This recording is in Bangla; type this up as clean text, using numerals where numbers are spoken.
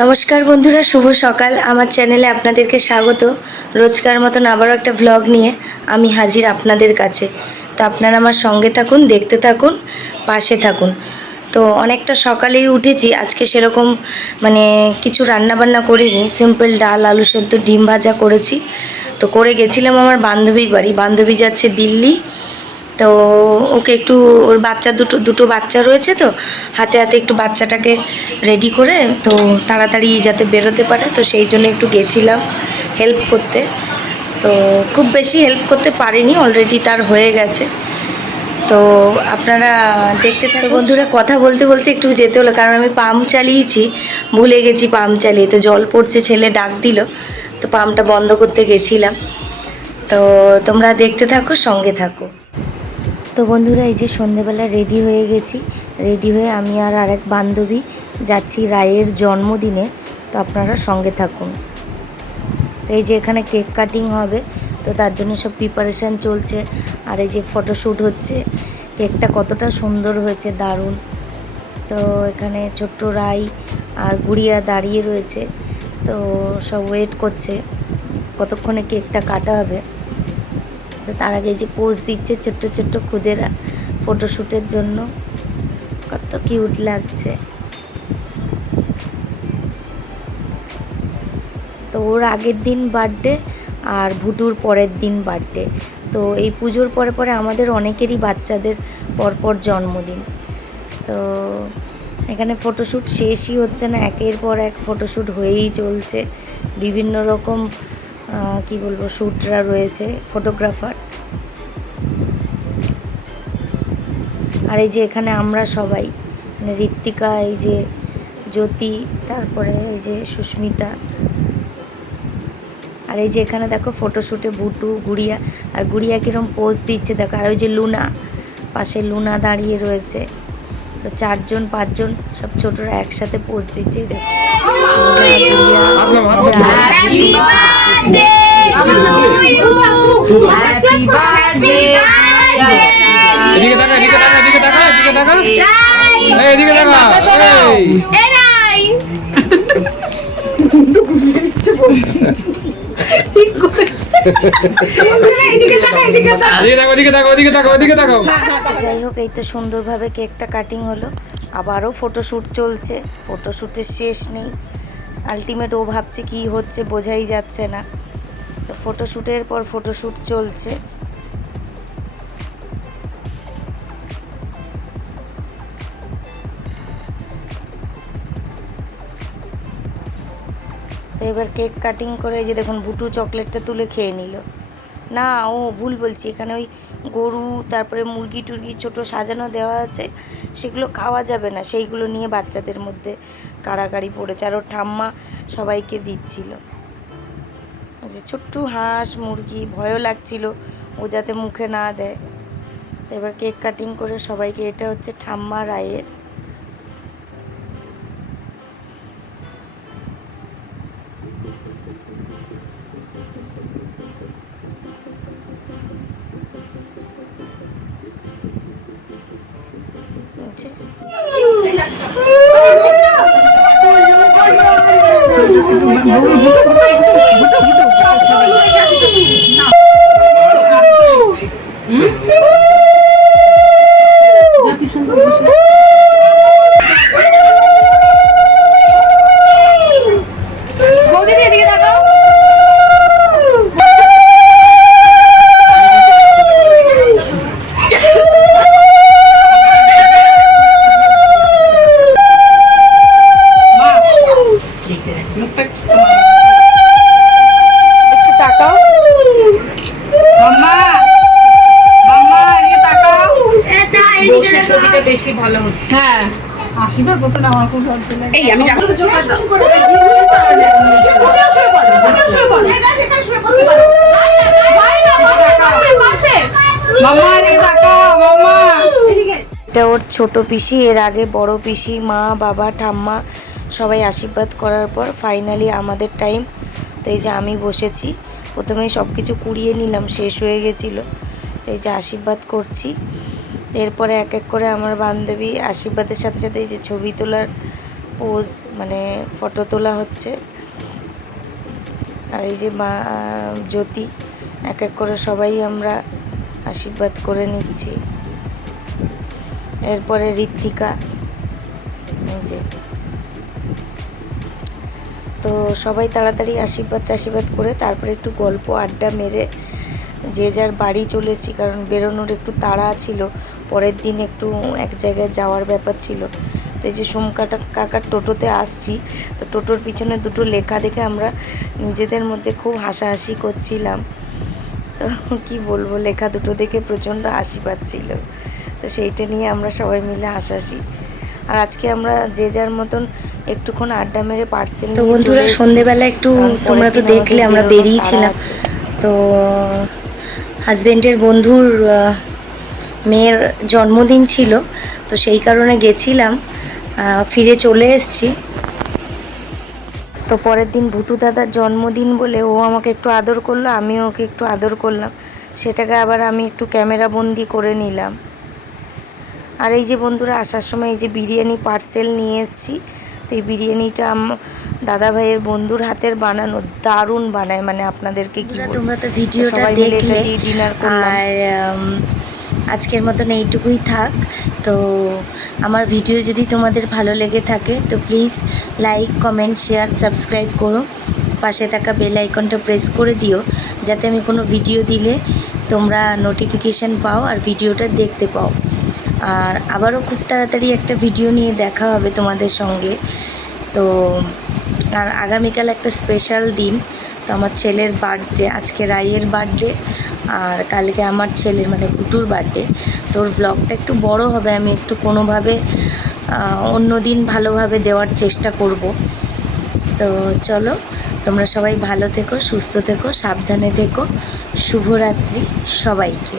নমস্কার বন্ধুরা, শুভ সকাল। আমার চ্যানেলে আপনাদেরকে স্বাগত। রোজকার মতন আবারও একটা ভ্লগ নিয়ে আমি হাজির আপনাদের কাছে। তো আপনারা আমার সঙ্গে থাকুন, দেখতে থাকুন, পাশে থাকুন। তো অনেকটা সকালেই উঠেছি আজকে, সেরকম মানে কিছু রান্নাবান্না করিনি, সিম্পল ডাল, আলু সেদ্ধ, ডিম ভাজা করেছি। তো করে গেছিলাম আমার বান্ধবীর বাড়ি। বান্ধবী যাচ্ছে দিল্লি। তো ওকে একটু, ওর বাচ্চা দুটো দুটো বাচ্চা রয়েছে, তো হাতে হাতে একটু বাচ্চাটাকে রেডি করে, তো তাড়াতাড়ি যাতে বেরোতে পারে, তো সেই জন্য একটু গেছিলাম হেল্প করতে। তো খুব বেশি হেল্প করতে পারিনি, অলরেডি তার হয়ে গেছে। তো আপনারা দেখতে থাকুন বন্ধুরা। কথা বলতে বলতে একটু যেতে হলো, কারণ আমি পাম্প চালিয়েছি, ভুলে গেছি পাম্প চালিয়ে। তো জল পড়ছে, ছেলে ডাক দিল, তো পাম্পটা বন্ধ করতে গেছিলাম। তো তোমরা দেখতে থাকো, সঙ্গে থাকো। তো বন্ধুরা, এই যে সন্ধেবেলা রেডি হয়ে গেছি। রেডি হয়ে আমি আর আরেক বান্ধবী যাচ্ছি রায়ের জন্মদিনে। তো আপনারা সঙ্গে থাকুন। তো এই যে এখানে কেক কাটিং হবে, তো তার জন্য সব প্রিপারেশান চলছে। আর এই যে ফটোশ্যুট হচ্ছে। কেকটা কতটা সুন্দর হয়েছে, দারুণ। তো এখানে ছোট্ট রাই আর গুড়িয়া দাঁড়িয়ে রয়েছে, তো সব ওয়েট করছে কতক্ষণে কেকটা কাটা হবে। তো তার আগে যে পোজ দিচ্ছে ছোট্ট ছোট্ট খুদেরা ফটোশ্যুটের জন্য, কত কিউট লাগছে। তো ওর আগের দিন বার্থডে আর ভুটুর পরের দিন বার্থডে। তো এই পুজোর পরে পরে আমাদের অনেকেরই বাচ্চাদের পরপর জন্মদিন। তো এখানে ফটোশ্যুট শেষই হচ্ছে না, একের পর এক ফটোশ্যুট হয়েই চলছে। বিভিন্ন রকম কি বলবো, শ্যুটরা রয়েছে, ফটোগ্রাফার। আর এই যে এখানে আমরা সবাই, মানে ঋত্বিকা, এই যে জ্যোতি, তারপরে এই যে সুস্মিতা। আর এই যে এখানে দেখো ফটোশ্যুটে ভুটু, গুড়িয়া। আর গুড়িয়া কীরকম পোজ দিচ্ছে দেখো। আর ওই যে লুনা, পাশে লুনা দাঁড়িয়ে রয়েছে। তো 4জন 5জন সব ছোটরা একসাথে পোজ দিচ্ছে, দেখো। যাই হোক, এই তো সুন্দরভাবে কেকটা কাটিং হলো। আবারও ফটোশ্যুট চলছে, ফটোশ্যুটের শেষ নেই। আলটিমেট ও ভাবছে কি হচ্ছে, বোঝাই যাচ্ছে না। তো ফটোশ্যুটের পর ফটোশ্যুট চলছে। তো এবার কেক কাটিং করে, এই যে দেখুন ভুটু চকলেটটা তুলে খেয়ে নিল। না, ও ভুল বলছি, এখানে ওই গরু, তারপরে মুরগি টুরগি ছোটো সাজানো দেওয়া আছে, সেগুলো খাওয়া যাবে না, সেইগুলো নিয়ে বাচ্চাদের মধ্যে কাড়াকাড়ি পড়েছে। আর ওর ঠাম্মা সবাইকে দিচ্ছিল। যে ছোট্ট হাঁস মুরগি, ভয়ও লাগছিল ও যাতে মুখে না দেয়। তো এবার কেক কাটিং করে সবাইকে, এটা হচ্ছে ঠাম্মা রায়ের। বেশি ভালো হচ্ছে। হ্যাঁ, আশীর্বাদ করতে না, আমার খুব ভালো লাগে। এই আমি যাবো। এটা ওর ছোট পিসি, এর আগে বড় পিসি, মা, বাবা, ঠাম্মা সবাই আশীর্বাদ করার পর ফাইনালি আমাদের টাইম। তো এই যে আমি বসেছি, প্রথমেই সব কিছু কুড়িয়ে নিলাম, শেষ হয়ে গেছিলো। তো এই যে আশীর্বাদ করছি। এরপরে এক এক করে আমার বান্ধবী আশীর্বাদের সাথে সাথে এই যে ছবি তোলার পোজ মানে ফটো তোলা হচ্ছে। আর এই যে মা জ্যোতি, এক এক করে সবাই আমরা আশীর্বাদ করে নিচ্ছি। এরপরে ঋত্বিকা, এই যে। তো সবাই তাড়াতাড়ি আশীর্বাদ করে তারপরে একটু গল্প আড্ডা মেরে যে যার বাড়ি চলে এসেছি, কারণ বেরোনোর একটু তাড়া ছিল, পরের দিন একটু এক জায়গায় যাওয়ার ব্যাপার ছিল। তো এই যে কাকার টোটোতে আসছি, তো টোটোর পিছনে দুটো লেখা দেখে আমরা নিজেদের মধ্যে খুব হাসাহাসি করছিলাম। তো কি বলবো, লেখা দুটো দেখে প্রচণ্ড হাসি পাচ্ছিল। তো সেইটা নিয়ে আমরা সবাই মিলে হাসাহাসি। আর আজকে আমরা যে যার মতন একটুক্ষণ আড্ডা মেরে পার্সেল তো বন্ধুরা সন্ধেবেলা একটু তোমরা তো দেখলে আমরা বেরিয়েছিলাম। তো হাজবেন্ডের বন্ধুর মেয়ের জন্মদিন ছিল, তো সেই কারণে গেছিলাম, ফিরে চলে এসেছি। তো পরের দিন ভুটু দাদার জন্মদিন বলে ও আমাকে একটু আদর করলো, আমিও ওকে একটু আদর করলাম, সেটাকে আবার আমি একটু ক্যামেরা বন্দি করে নিলাম। আর এই যে বন্ধুরা আসার সময় এই যে বিরিয়ানি পার্সেল নিয়ে এসেছি। তো এই বিরিয়ানিটা দাদা ভাইয়ের বন্ধুর হাতের বানানো, দারুণ বানায়, মানে আপনাদেরকে কি বলবো। তোমরা তো ভিডিওটা সবাই মিলে এটা দেখলে, দিয়ে ডিনার করলাম। আর আজকের মতন এইটুকুই থাক। তো আমার ভিডিও যদি তোমাদের ভালো লেগে থাকে তো please like, comment, share, subscribe করো। পাশে থাকা বেল আইকনটা প্রেস করে দিও, যাতে আমি কোনো ভিডিও দিলে তোমরা নোটিফিকেশান পাও আর ভিডিওটা দেখতে পাও। আর আবারও খুব তাড়াতাড়ি একটা ভিডিও নিয়ে দেখা হবে তোমাদের সঙ্গে। তো আর আগামীকাল একটা স্পেশাল দিন, তো আমার ছেলের বার্থডে, আজকে রাইয়ের বার্থডে আর কালকে আমার ছেলের মানে ভুটুর বার্থডে। তোর ব্লগটা একটু বড় হবে, আমি একটু কোনোভাবে অন্য দিন ভালোভাবে দেওয়ার চেষ্টা করব। তো চলো, তোমরা সবাই ভালো থেকো, সুস্থ থেকো, সাবধানে থেকো। শুভরাত্রি সবাইকে।